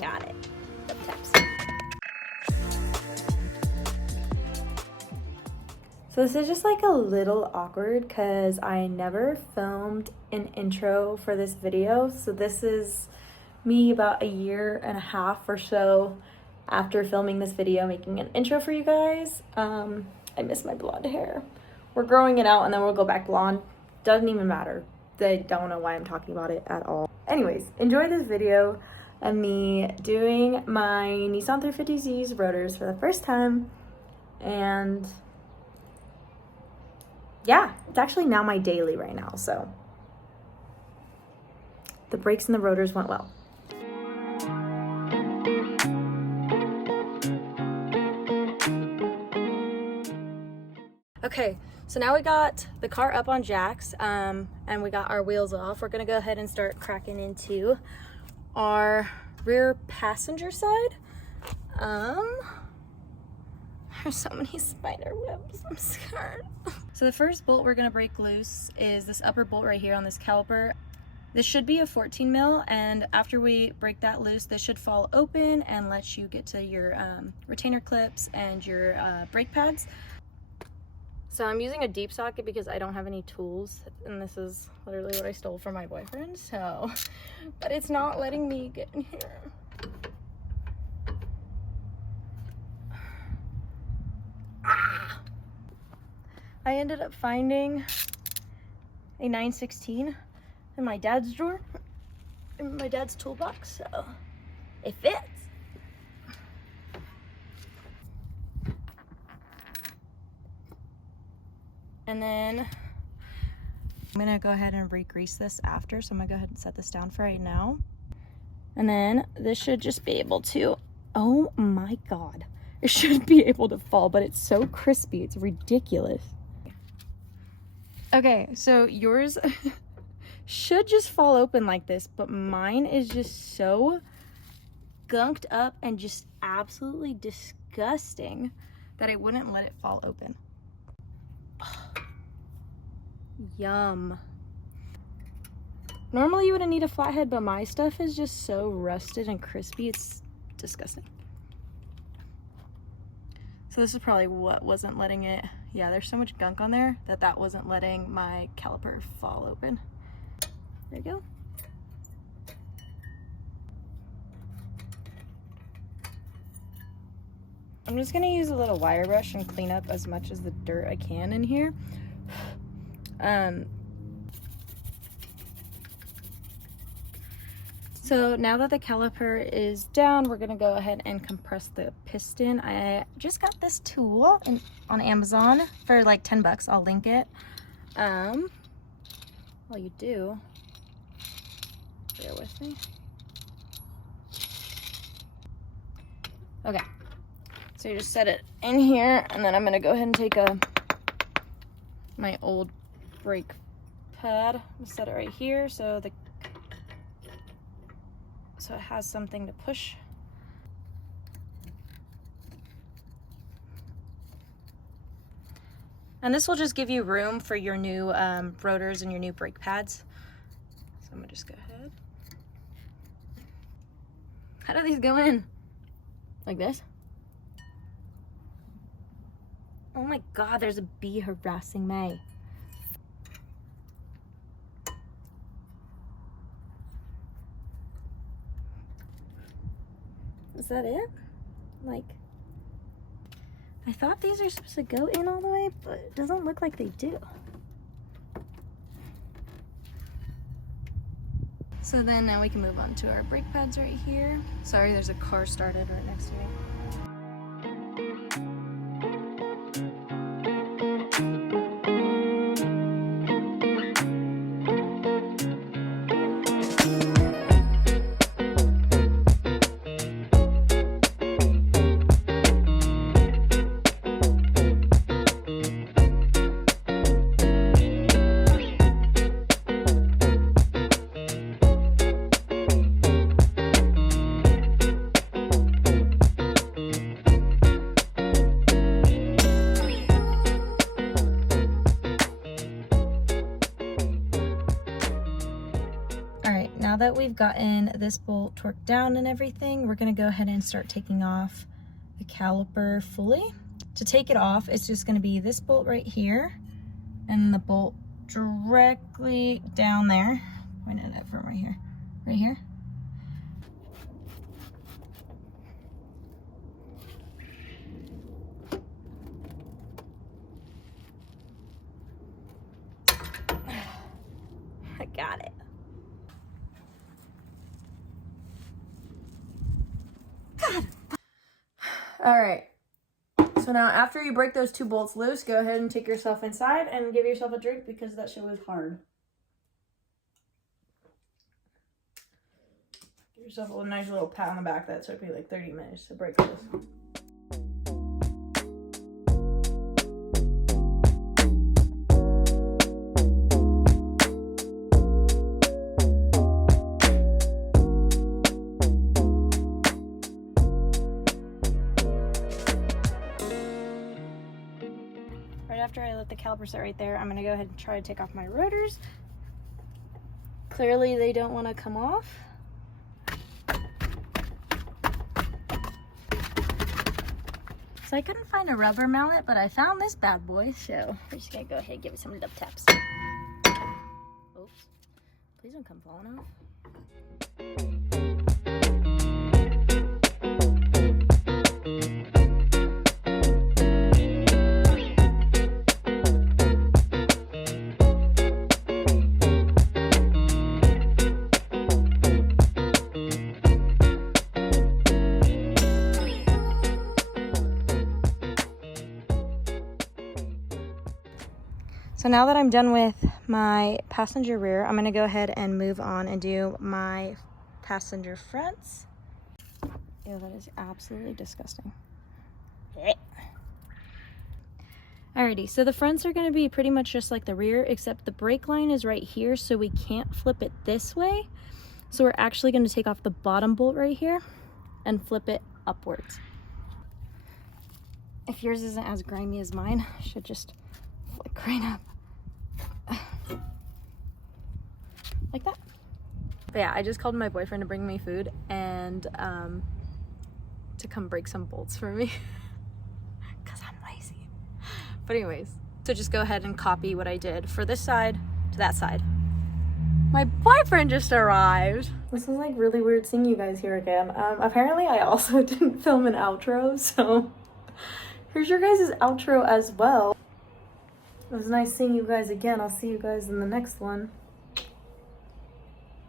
got it. So this is just like a little awkward because I never filmed an intro for this video. So this is me about 1.5 years or so after filming this video, making an intro for you guys. I miss my blonde hair. We're growing it out and then we'll go back blonde. Doesn't even matter. I don't know why I'm talking about it at all. Anyways, enjoy this video of me doing my Nissan 350Z's rotors for the first time. And yeah, it's actually now my daily right now, so the brakes and the rotors went well. Okay, so now we got the car up on jacks, and we got our wheels off. We're gonna go ahead and start cracking into our rear passenger side. There's so many spider webs, I'm scared. So the first bolt we're gonna break loose is this upper bolt right here on this caliper. This should be a 14 mil, and after we break that loose, this should fall open and let you get to your retainer clips and your brake pads. So I'm using a deep socket because I don't have any tools, and this is literally what I stole from my boyfriend, so, but it's not letting me get in here. I ended up finding a 916 in my dad's drawer, in my dad's toolbox, so it fits. And then I'm gonna go ahead and re-grease this after, so I'm gonna go ahead and set this down for right now. And then this should just be able to, oh my God, it should be able to fall, but it's so crispy, it's ridiculous. Okay, so yours should just fall open like this, but mine is just so gunked up and just absolutely disgusting that I wouldn't let it fall open. Yum. Normally you wouldn't need a flathead, but my stuff is just so rusted and crispy, it's disgusting. So this is probably what wasn't letting it, yeah, there's so much gunk on there that wasn't letting my caliper fall open. There you go. I'm just gonna use a little wire brush and clean up as much as the dirt I can in here. So now that the caliper is down, we're gonna go ahead and compress the piston. I just got this tool on Amazon for like 10 bucks. I'll link it. While you do, bear with me. Okay, so you just set it in here, and then I'm gonna go ahead and take my old brake pad and set it right here so it has something to push. And this will just give you room for your new rotors and your new brake pads. So I'm gonna just go ahead. How do these go in? Like this? Oh my God, there's a bee harassing me. Is that it? Like, I thought these are supposed to go in all the way, but it doesn't look like they do. So then now we can move on to our brake pads right here. Sorry, there's a car started right next to me. we've gotten this bolt torqued down and everything, we're gonna go ahead and start taking off the caliper fully. To take it off, it's just gonna be this bolt right here and the bolt directly down there. Pointing it from right here. Right here. I got it. God. All right. So now after you break those two bolts loose, go ahead and take yourself inside and give yourself a drink because that shit was hard. Give yourself a nice little pat on the back. That took me like 30 minutes to break this. After I let the caliper set right there, I'm gonna go ahead and try to take off my rotors. Clearly they don't want to come off. So I couldn't find a rubber mallet, but I found this bad boy, so we're just gonna go ahead and give it some lip taps. Oops, please don't come falling off. So now that I'm done with my passenger rear, I'm gonna go ahead and move on and do my passenger fronts. Ew, that is absolutely disgusting. Alrighty, so the fronts are gonna be pretty much just like the rear, except the brake line is right here, so we can't flip it this way. So we're actually gonna take off the bottom bolt right here and flip it upwards. If yours isn't as grimy as mine, I should just flick right up. Like that. But yeah, I just called my boyfriend to bring me food and to come break some bolts for me because I'm lazy. But anyways, so just go ahead and copy what I did for this side to that side. My boyfriend just arrived. This is like really weird seeing you guys here again. Apparently I also didn't film an outro, so here's your guys' outro as well. It was nice seeing you guys again. I'll see you guys in the next one.